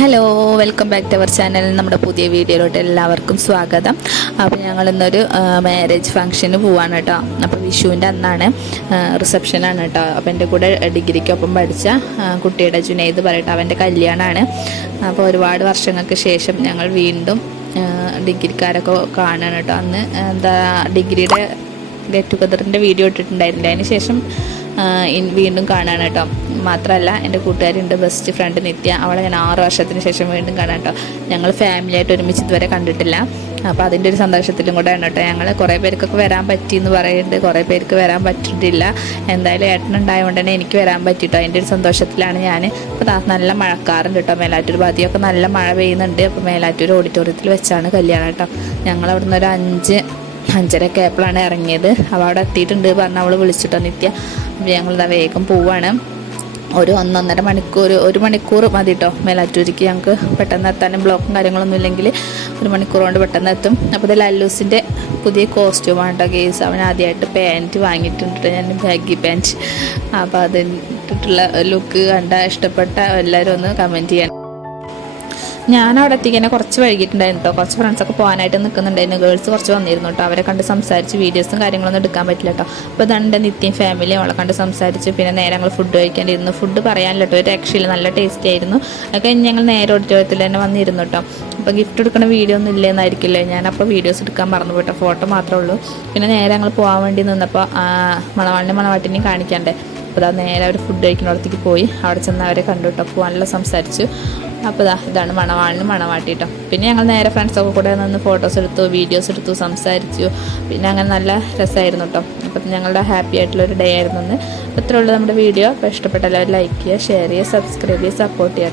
Hello, welcome back to our channel. നമ്മുടെ പുതിയ വീഡിയോയിലോട്ട് എല്ലാവർക്കും സ്വാഗതം. അപ്പോൾ ഞങ്ങളിന്നൊരു മാരേജ് ഫംഗ്ഷന് പോവാണ് കേട്ടോ. അപ്പോൾ വിഷുവിൻ്റെ അന്നാണ്, റിസപ്ഷനാണ് കേട്ടോ. അപ്പോൾ എൻ്റെ കൂടെ ഡിഗ്രിക്കൊപ്പം പഠിച്ച കുട്ടിയുടെ ജുനൈദ് പറയട്ടെ, അവൻ്റെ കല്യാണമാണ്. അപ്പോൾ ഒരുപാട് വർഷങ്ങൾക്ക് ശേഷം ഞങ്ങൾ വീണ്ടും ഡിഗ്രിക്കാരൊക്കെ കാണുകയാണ് കേട്ടോ. അന്ന് ഡിഗ്രിയുടെ ഗെറ്റ് ടുഗദറിൻ്റെ വീഡിയോ ഇട്ടിട്ടുണ്ടായിരുന്നില്ല, അതിന് ശേഷം വീണ്ടും കാണാണ് കേട്ടോ. മാത്രമല്ല എൻ്റെ കൂട്ടുകാരുണ്ട്, ബെസ്റ്റ് ഫ്രണ്ട് നിത്യ, അവളെ ഞാൻ 6 വർഷത്തിന് ശേഷം വീണ്ടും കാണാം കേട്ടോ. ഞങ്ങൾ ഫാമിലിയായിട്ട് ഒരുമിച്ച് ഇതുവരെ കണ്ടിട്ടില്ല. അപ്പോൾ അതിൻ്റെ ഒരു സന്തോഷത്തിലും കൂടെയാണ് കേട്ടോ. ഞങ്ങൾ കുറേ പേർക്കൊക്കെ വരാൻ പറ്റിയെന്ന് പറയുന്നുണ്ട്, കുറേ പേർക്ക് വരാൻ പറ്റിയിട്ടില്ല. എന്തായാലും ഏട്ടനുണ്ടായതുകൊണ്ട് തന്നെ എനിക്ക് വരാൻ പറ്റിയിട്ടോ. അതിൻ്റെ ഒരു സന്തോഷത്തിലാണ് ഞാൻ. അപ്പോൾ നല്ല മഴക്കാറുണ്ട് കേട്ടോ. മേലാറ്റൂർ ഭാഗത്തൊക്കെ നല്ല മഴ പെയ്യുന്നുണ്ട്. അപ്പോൾ മേലാറ്റൂർ ഓഡിറ്റോറിയത്തിൽ വെച്ചാണ് കല്യാണം കേട്ടോ. ഞങ്ങൾ അവിടുന്ന് ഒരു 5:30 ആയപ്പോഴാണ് ഇറങ്ങിയത്. അപ്പോൾ അവിടെ എത്തിയിട്ടുണ്ട് പറഞ്ഞ് അവൾ വിളിച്ചിട്ടോ നിത്യ. അപ്പോൾ ഞങ്ങളിതാ വേഗം പോവാണ്. ഒരു 1.5 മണിക്കൂർ, 1 മണിക്കൂർ മതി കേട്ടോ മേലാറ്റൂരിക്ക്. ഞങ്ങൾക്ക് പെട്ടെന്ന് എത്താനും ബ്ലോക്കും കാര്യങ്ങളൊന്നും ഇല്ലെങ്കിൽ 1 മണിക്കൂർ കൊണ്ട് പെട്ടെന്ന് എത്തും. അപ്പോൾ ഇത് ലല്ലൂസിൻ്റെ പുതിയ കോസ്റ്റ്യൂമാണ് കേട്ടോ കേസ്. അവൻ ആദ്യമായിട്ട് പാൻറ്റ് വാങ്ങിയിട്ടുണ്ട്, ഞാൻ ബാഗി പാൻറ്റ്. അപ്പോൾ അതിട്ടുള്ള ലുക്ക് കണ്ട ഇഷ്ടപ്പെട്ട എല്ലാവരും ഒന്ന് കമൻറ്റ് ചെയ്യണം. ഞാൻ അവിടെ എത്തിക്കന്നെ കുറച്ച് വൈകിട്ടുണ്ടായിരുന്നു കേട്ടോ. കുറച്ച് ഫ്രണ്ട്സൊക്കെ പോകാനായിട്ട് നിൽക്കുന്നുണ്ടായിരുന്നു. ഗേൾസ് കുറച്ച് വന്നിരുന്നു കേട്ടോ. അവരെ കണ്ട് സംസാരിച്ച് വീഡിയോസും കാര്യങ്ങളൊന്നും എടുക്കാൻ പറ്റില്ല കേട്ടോ. അപ്പോൾ ഇതാണ് എൻ്റെ നിത്യം ഫാമിലി. അവളെ കണ്ട് സംസാരിച്ച് പിന്നെ നേരെ ഞങ്ങൾ ഫുഡ് കഴിക്കേണ്ടിയിരുന്നു. ഫുഡ് പറയാനില്ല കേട്ടോ, ഒരു രക്ഷയില്ല, നല്ല ടേസ്റ്റ് ആയിരുന്നു. അതൊക്കെ ഞങ്ങൾ നേരെ ഓഡിറ്റോറിയത്തിൽ തന്നെ വന്നിരുന്നു കേട്ടോ. അപ്പോൾ ഗിഫ്റ്റ് എടുക്കുന്ന വീഡിയോ ഒന്നും ഇല്ലെന്നായിരിക്കില്ലേ, ഞാനപ്പോൾ വീഡിയോസ് എടുക്കാൻ മറന്നു പോയിട്ടോ, ഫോട്ടോ മാത്രമേ ഉള്ളൂ. പിന്നെ നേരെ ഞങ്ങൾ പോകാൻ വേണ്ടി നിന്നപ്പോൾ മണവാട്ടിനെയും കാണിക്കണ്ടേ. അപ്പോൾ നേരെ അവർ ഫുഡ് കഴിക്കുന്നിടത്തേക്ക് പോയി. അവിടെ ചെന്ന് അവരെ കണ്ടു കേട്ടോ. അപ്പോൾ നല്ല സംസാരിച്ചു. അപ്പോൾ ഇതാണ് മണവാട്ടി കേട്ടോ. പിന്നെ ഞങ്ങൾ നേരെ ഫ്രണ്ട്സൊക്കെ കൂടെ നിന്ന് ഫോട്ടോസ് എടുത്തു, വീഡിയോസ് എടുത്തു, സംസാരിച്ചു. പിന്നെ അങ്ങനെ നല്ല രസമായിരുന്നു കേട്ടോ. അപ്പം ഞങ്ങളുടെ ഹാപ്പി ആയിട്ടുള്ളൊരു ഡേ ആയിരുന്നു. അപ്പോൾ ഇത്രയുള്ളൂ നമ്മുടെ വീഡിയോ. അപ്പോൾ ഇഷ്ടപ്പെട്ട എല്ലാവരും ലൈക്ക് ചെയ്യുക, ഷെയർ ചെയ്യുക, സബ്സ്ക്രൈബ് ചെയ്യുക, സപ്പോർട്ട് ചെയ്യുക.